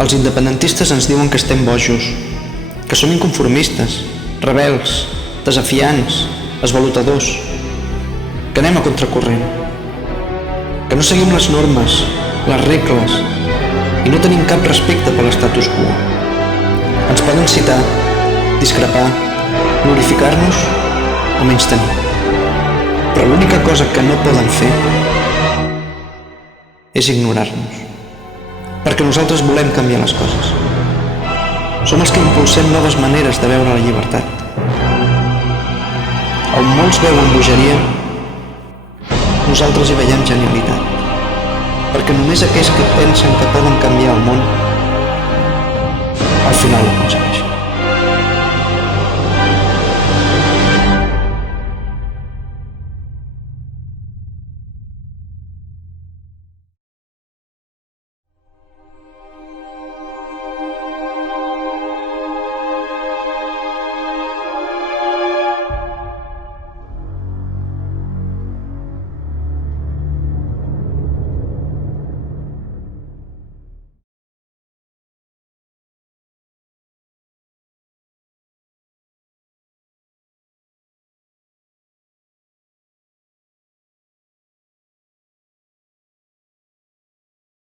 Els independentistes ens diuen que estem bojos, que som inconformistes, rebels, desafiants, esvalotadors, que anem a contracorrent, que no seguim les normes, les regles i no tenim cap respecte per l'estatus quo. Ens poden citar, discrepar, glorificar-nos o menystenir. Però l'única cosa que no poden fer és ignorar-nos. Perquè nosaltres volem canviar les coses. Som els que impulsem noves maneres de veure la llibertat. On molts veuen bogeria, nosaltres hi veiem genialitat. Perquè només aquells que pensen que poden canviar el món, al final ho aconsegueixen.